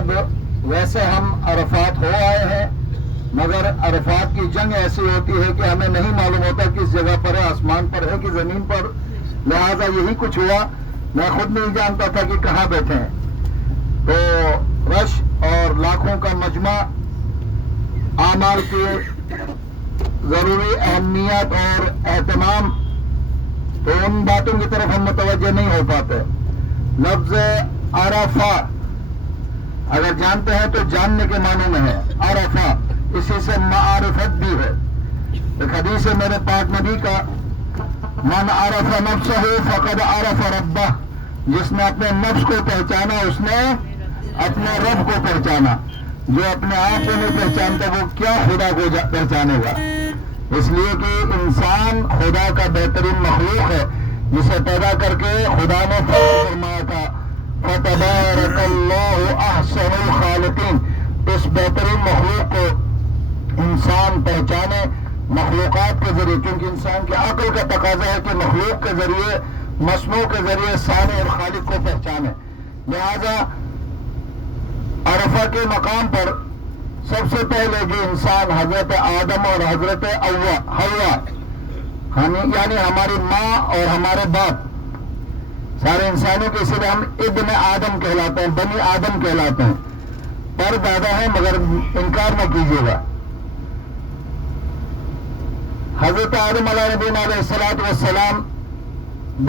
اب ویسے ہم عرفات ہو آئے ہیں، مگر عرفات کی جنگ ایسی ہوتی ہے کہ ہمیں نہیں معلوم ہوتا کس جگہ پر ہے، آسمان پر ہے کہ زمین پر، لہذا یہی کچھ ہوا، میں خود نہیں جانتا تھا کہ کہاں بیٹھے ہیں۔ تو رش اور لاکھوں کا مجمع، اعمال کی ضروری اہمیت اور اہتمام، تو ان باتوں کی طرف ہم متوجہ نہیں ہو پاتے۔ لفظ عرفہ اگر جانتے ہیں تو جاننے کے معنی میں ہے، عرفہ اسی سے معرفت بھی ہے۔ ایک حدیث ہے میرے پاک نبی کا، من عرف نفسہ فقد عرف ربہ، جس نے اپنے نفس کو پہچانا اس نے اپنے رب کو پہچانا۔ جو اپنے آپ کو نہیں پہچانتا وہ کیا خدا کو پہچانے گا؟ اس لیے کہ انسان خدا کا بہترین مخلوق ہے، جسے پیدا کر کے خدا نے فرمایا تھا فَتَبَارَكَ اللَّهُ أَحْسَنُ الْخَالِقِينَ۔ اس بہترین مخلوق کو انسان پہچانے مخلوقات کے ذریعے، کیونکہ انسان کی عقل کا تقاضا ہے کہ مخلوق کے ذریعے، مصنوع کے ذریعے صانع اور خالق کو پہچانے۔ لہذا عرفہ کے مقام پر سب سے پہلے جو انسان حضرت آدم اور حضرت حوا یعنی ہماری ماں اور ہمارے باپ، سارے انسانوں کے سر ہم ابن آدم کہلاتے ہیں، بنی آدم کہلاتے ہیں، پر دادا ہیں مگر انکار نہ کیجیے گا۔ حضرت آدم علیہ نبینا علیہ الصلوۃ والسلام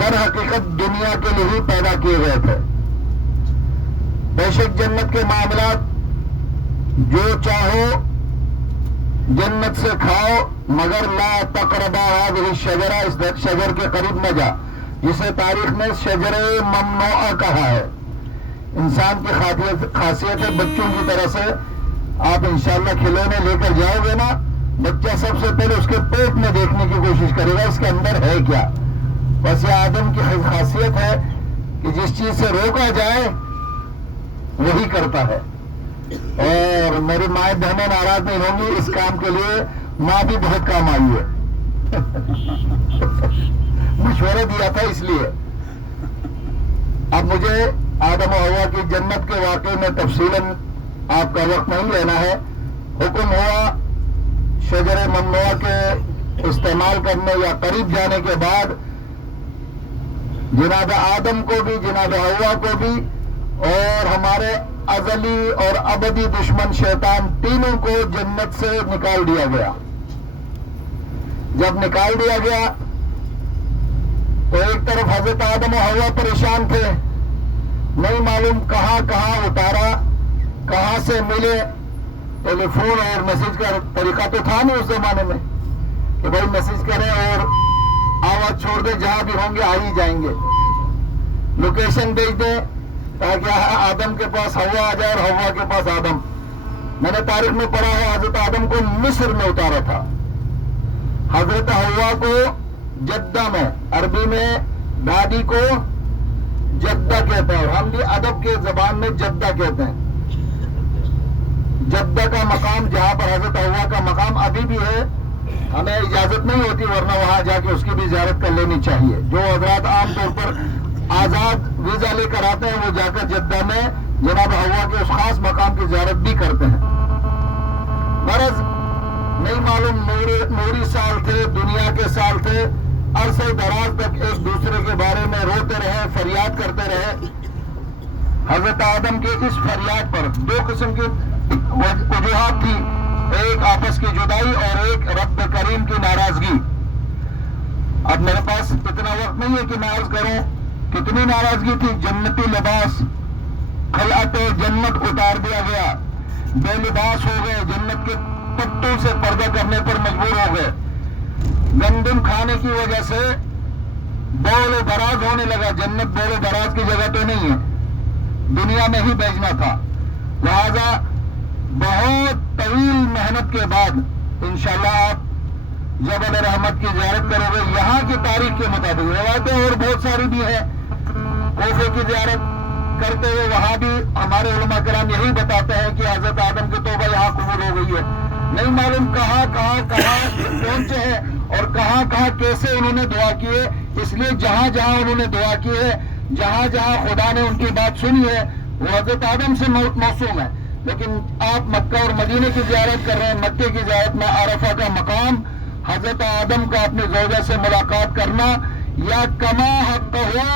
در حقیقت دنیا کے لیے ہی پیدا کیے گئے تھے۔ بے شک جنت کے معاملات جو چاہو جنت سے کھاؤ، مگر لا تقربا هذه الشجرہ، اس شجر کے قریب نہ جا، جسے تاریخ نے شجر ممنوعہ کہا ہے۔ انسان کی خاصیت ہے بچوں کی طرح سے، آپ انشاءاللہ کھلونے لے کر جاؤ گے نا، بچہ سب سے پہلے اس کے پیٹ میں دیکھنے کی کوشش کرے گا اس کے اندر ہے کیا۔ بس یہ آدم کی خاصیت ہے کہ جس چیز سے روکا جائے وہی کرتا ہے۔ اور میری مائیں بہنیں ناراض نہیں ہوں گی، اس کام کے لیے ماں بھی بہت کام آئی ہے، مشورہ دیا تھا اس لیے۔ اب مجھے آدم و حوا کی جنت کے واقعے میں تفصیلاً آپ کا وقت نہیں لینا ہے۔ حکم ہوا شجر ممنوعہ کے استعمال کرنے یا قریب جانے کے بعد جناب آدم کو بھی، جناب حوا کو بھی، اور ہمارے ازلی اور ابدی دشمن شیطان تینوں کو جنت سے نکال دیا گیا۔ جب نکال دیا گیا تو ایک طرف حضرت آدم و حوا پریشان تھے، نہیں معلوم کہاں کہاں اتارا، کہاں سے ملے۔ ٹیلی فون اور میسج کا طریقہ تو تھا نہیں اس زمانے میں کہ بھائی میسج کریں اور آواز چھوڑ دیں، جہاں بھی ہوں گے آ ہی جائیں گے، لوکیشن بھیج دیں تاکہ آدم کے پاس حوا آ جائے اور حوا کے پاس آدم۔ میں نے تاریخ میں پڑھا ہے حضرت آدم کو مصر میں اتارا تھا، حضرت حوا کو جدہ میں، عربی میں دادی کو جدہ کہتے ہیں، اور ہم بھی ادب کے زبان میں جدہ کہتے ہیں۔ جدہ کا مقام جہاں پر حضرت حوا کا مقام ابھی بھی ہے، ہمیں اجازت نہیں ہوتی ورنہ وہاں جا کے اس کی بھی زیارت کر لینی چاہیے۔ جو حضرات عام طور پر آزاد ویزا لے کر آتے ہیں وہ جا کر جدہ میں جناب حوا کے اس خاص مقام کی زیارت بھی کرتے ہیں۔ غرض نہیں معلوم نوری سال تھے، دنیا کے سال تھے، عرصے دراز تک ایک دوسرے کے بارے میں روتے رہے، فریاد کرتے رہے۔ حضرت آدم کے اس فریاد پر دو قسم کی وجوہات تھی، ایک آپس کی جدائی اور ایک رب کریم کی ناراضگی۔ اب میرے پاس اتنا وقت نہیں ہے کہ میں عرض کروں کتنی ناراضگی تھی۔ جنتی لباس، خلعت جنت اتار دیا گیا، بے لباس ہو گئے، جنت کے پتوں سے پردہ کرنے پر مجبور ہو گئے۔ گندم کھانے کی وجہ سے بول و براز ہونے لگا، جنت بول و براز کی جگہ تو نہیں ہے، دنیا میں ہی بھیجنا تھا۔ لہذا بہت طویل محنت کے بعد انشاءاللہ آپ جبل رحمت کی زیارت کرو گے، یہاں کی تاریخ کے مطابق روایتیں اور بہت ساری بھی ہیں۔ کوفے کی زیارت کرتے ہوئے وہاں بھی ہمارے علماء کرام یہی بتاتے ہیں کہ حضرت آدم کی توبہ یہاں قبول ہو گئی ہے۔ نہیں معلوم کہاں پہنچے ہیں اور کہاں کیسے انہوں نے دعا کی ہے۔ اس لیے جہاں جہاں انہوں نے دعا کی ہے، جہاں جہاں خدا نے ان کی بات سنی ہے، وہ حضرت آدم سے موسوم ہے، لیکن آپ مکہ اور مدینے کی زیارت کر رہے ہیں۔ مکے کی زیارت میں عرفہ کا مقام، حضرت آدم کا اپنی زوجہ سے ملاقات کرنا یا کما حق ہو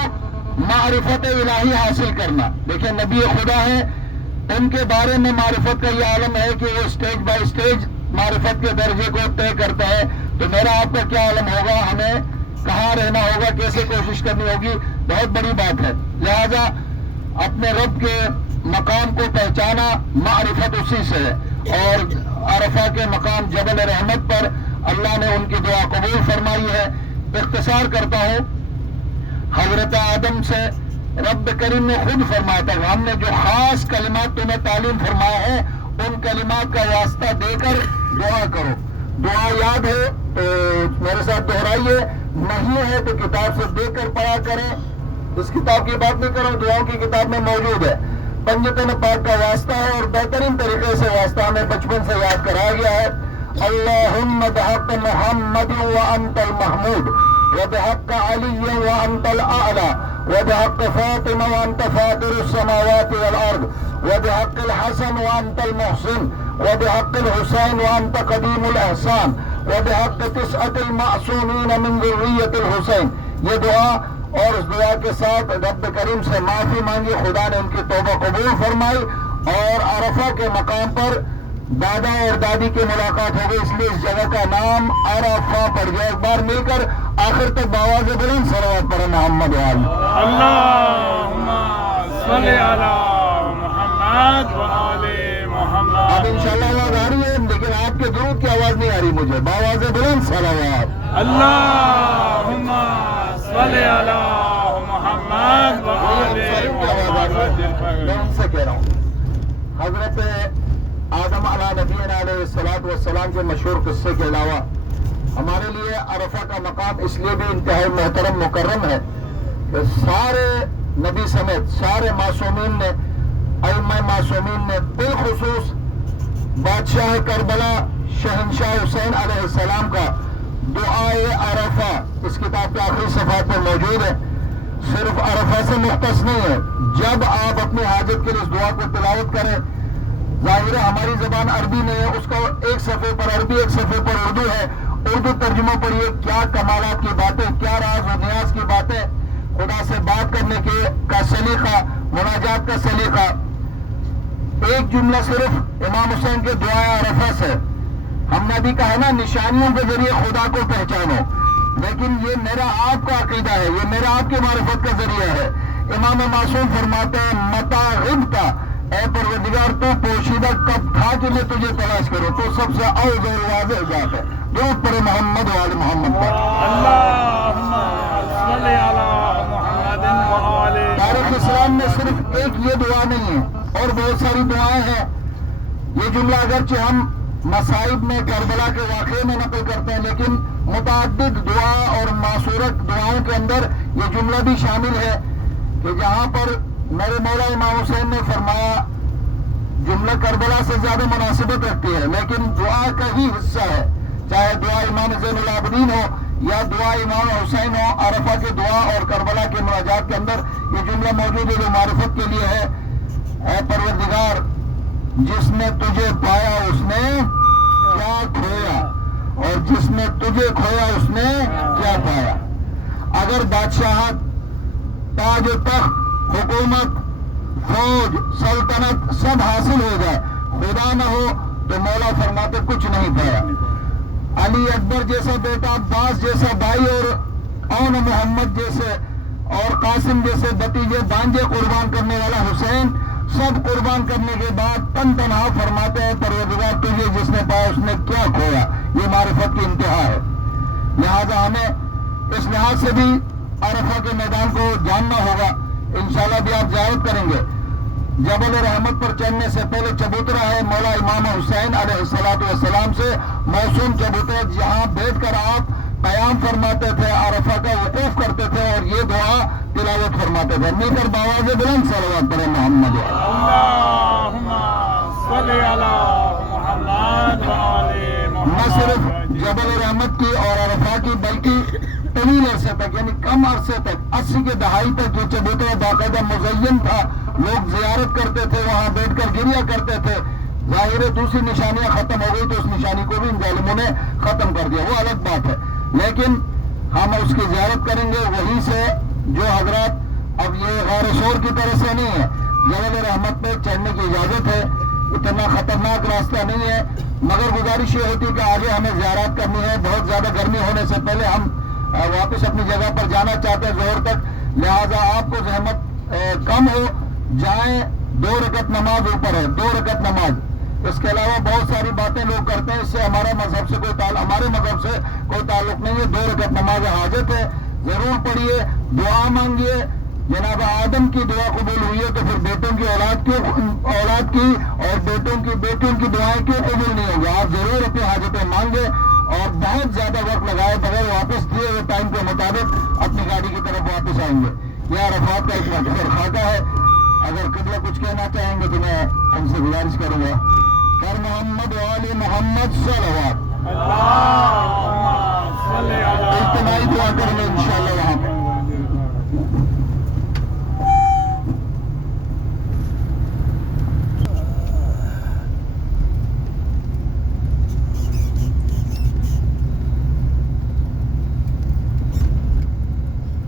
معرفت الہی حاصل کرنا۔ دیکھیں نبی خدا ہے، ان کے بارے میں معرفت کا یہ عالم ہے کہ وہ اسٹیج بائی اسٹیج معرفت کے درجے کو طے کرتا ہے، تو میرا آپ کا کیا عالم ہوگا، ہمیں کہاں رہنا ہوگا، کیسے کوشش کرنی ہوگی، بہت بڑی بات ہے۔ لہذا اپنے رب کے مقام کو پہچانا معرفت اسی سے ہے، اور عرفہ کے مقام جبل رحمت پر اللہ نے ان کی دعا قبول فرمائی ہے۔ اختصار کرتا ہوں، حضرت آدم سے رب کریم نے خود فرمایا تھا، ہم نے جو خاص کلمات تمہیں تعلیم فرمایا ہے ان کلمات کا واسطہ دے کر دعا کرو۔ دعا یاد ہے تو میرے ساتھ دہرائیے، نہیں ہے تو کتاب سے دیکھ کر پڑھا کریں۔ اس کتاب کی بات نہیں کروں، دعاؤں کی کتاب میں موجود ہے۔ پنجتن پاک کا واسطہ ہے اور بہترین طریقے سے واسطہ ہمیں بچپن سے یاد کرایا گیا ہے۔ اللہم بحق محمد وانت المحمود وبحق علی وانت الاعلی وبحق فاطمہ وانت فاطر السماوات والارض وبحق الحسن وانت المحسن وبحق الحسین وانت قدیم الاحسان وبحق تسعة المعصومین من ذریۃ الحسین۔ یہ دعا اور اس دعا کے ساتھ رب کریم سے معافی مانگی، خدا نے ان کی توبہ قبول فرمائی، اور عرفہ کے مقام پر دادا اور دادی کی ملاقات ہو گئی، اس لیے اس جگہ کا نام عرفہ پڑ گیا۔ ایک بار مل کر آخر تک بآواز بلند صلوات پڑھیں محمد وآلہ اللہم صلی علی محمد وآل محمد۔ اب انشاءاللہ آواز آ رہی ہے، لیکن آپ کے درود کی آواز نہیں آ رہی مجھے، بآواز بلند صلوات۔ اللہم صلی علی محمد وآل محمد۔ میں ان سے کہہ رہا ہوں، حضرت آدم علیہ نبینا علیہ الصلوۃ والسلام کے مشہور قصے کے علاوہ ہمارے لیے عرفہ کا مقام اس لیے بھی انتہائی محترم مکرم ہے کہ سارے نبی سمیت سارے معصومین نے، ائمہ معصومین نے، بالخصوص بادشاہ کربلا شہنشاہ حسین علیہ السلام کا دعائے عرفہ اس کتاب کے آخری صفحات پر موجود ہے۔ صرف عرفہ سے مختص نہیں ہے، جب آپ اپنی حاجت کے لیے اس دعا کو تلاوت کریں، ظاہر ہے ہماری زبان عربی نہیں ہے، اس کا ایک صفحے پر عربی ایک صفحے پر اردو ہے، اردو ترجمہ پڑھیے، کیا کمالات کی باتیں، کیا راز و نیاز کی باتیں، خدا سے بات کرنے کا سلیقہ، مناجات کا سلیقہ۔ ایک جملہ صرف امام حسین کے دعائے عرفہ سے، ہم نے بھی کہا نا نشانیوں کے ذریعے خدا کو پہچانو، لیکن یہ میرا آپ کا عقیدہ ہے، یہ میرا آپ کی معرفت کا ذریعہ ہے۔ امام معصوم فرماتے ہیں متا غبت، اے پروردگار تو پوشیدہ کب تھا کہ میں تجھے تلاش کروں، تو سب سے اوج اور واضح ذات ہے۔ درود پڑھے محمد وآل محمد پر۔ اللہم صلی علی محمد وآل۔ تاریخ اسلام میں صرف ایک یہ دعا نہیں ہے، اور بہت ساری دعائیں ہیں۔ یہ جملہ اگرچہ ہم مصائب میں کربلا کے واقعے میں نقل کرتے ہیں، لیکن متعدد دعا اور معصورت دعاؤں کے اندر یہ جملہ بھی شامل ہے کہ جہاں پر میرے مولا امام حسین نے فرمایا، جملہ کربلا سے زیادہ مناسبت رکھتی ہے لیکن دعا کا ہی حصہ ہے، چاہے دعا امام زین العابدین ہو یا دعا امام حسین ہو، عرفہ کی دعا اور کربلا کے مناجات کے اندر یہ جملہ موجود ہے جو معرفت کے لیے ہے۔ اے پروردگار، جس نے تجھے پایا اس نے کیا کھویا، اور جس نے تجھے کھویا اس نے کیا پایا۔ اگر بادشاہت، تاج و تخت، حکومت، فوج، سلطنت سب حاصل ہو جائے، خدا نہ ہو تو مولا فرماتے کچھ نہیں پایا۔ علی اکبر جیسا بیٹا، عباس جیسا بھائی، اور اون محمد جیسے اور قاسم جیسے بھتیجے بانجے قربان کرنے والا حسین، سب قربان کرنے کے بعد تن تنہا فرماتے ہیں پروردگار تجھے جس نے پایا اس نے کیا کھویا۔ یہ معرفت کی انتہا ہے۔ لہذا ہمیں اس لحاظ سے بھی عرفہ کے میدان کو جاننا ہوگا۔ انشاءاللہ بھی آپ زیارت کریں گے۔ جبل رحمت پر چڑھنے سے پہلے چبوترا ہے مولا امام حسین علیہ السلام سے موسوم چبوترا، جہاں بیٹھ کر آپ قیام فرماتے تھے، عرفہ کا وقوف کرتے تھے اور یہ دعا تلاوت فرماتے تھے۔ مل کر بآواز بلند صلوات پڑھیں محمد۔ اللہم صلی علی محمد وآل محمد۔ نہ صرف جبل رحمت کی اور عرفہ کی بلکہ طویل عرصے تک، یعنی کم عرصے تک، 80 کے دہائی تک یہ چبوترا باقاعدہ مزین تھا لوگ زیارت کرتے تھے، وہاں بیٹھ کر گریا کرتے تھے. ظاہر ہے دوسری نشانیاں ختم ہو گئی تو اس نشانی کو بھی ان ظالموں نے ختم کر دیا، وہ الگ بات ہے. لیکن ہم اس کی زیارت کریں گے وہیں سے جو حضرات، اب یہ غار شور کی طرح سے نہیں ہے، جبل رحمت پہ چڑھنے کی اجازت ہے، اتنا خطرناک راستہ نہیں ہے، مگر گزارش یہ ہوتی کہ آگے ہمیں زیارت کرنی ہے. بہت زیادہ گرمی ہونے سے پہلے ہم واپس اپنی جگہ پر جانا چاہتے ہیں ظہر تک، لہذا آپ کو زحمت کم ہو جائیں. 2 رکعت نماز اوپر ہے، 2 رکعت نماز. اس کے علاوہ بہت ساری باتیں لوگ کرتے ہیں، اس سے ہمارے مذہب سے کوئی تعلق نہیں ہے. 2 رکعت نماز حاجت ہے، ضرور پڑھیے، دعا مانگیے. جناب آدم کی دعا قبول ہوئی ہے تو پھر بیٹوں کی اولاد کی اور بیٹوں کی دعائیں کیوں قبول نہیں ہوگی؟ آپ ضرور اپنی حاجتیں مانگے اور بہت زیادہ وقت لگائے بغیر واپس دیے ہوئے ٹائم کے مطابق اپنی گاڑی کی طرف واپس آئیں گے. یہ عرفات کا ایک مرتبہ خاکہ ہے. اگر قبلہ کچھ کہنا چاہیں گے تو میں ان سے گزارش کروں گا. محمد وآل محمد صلوات.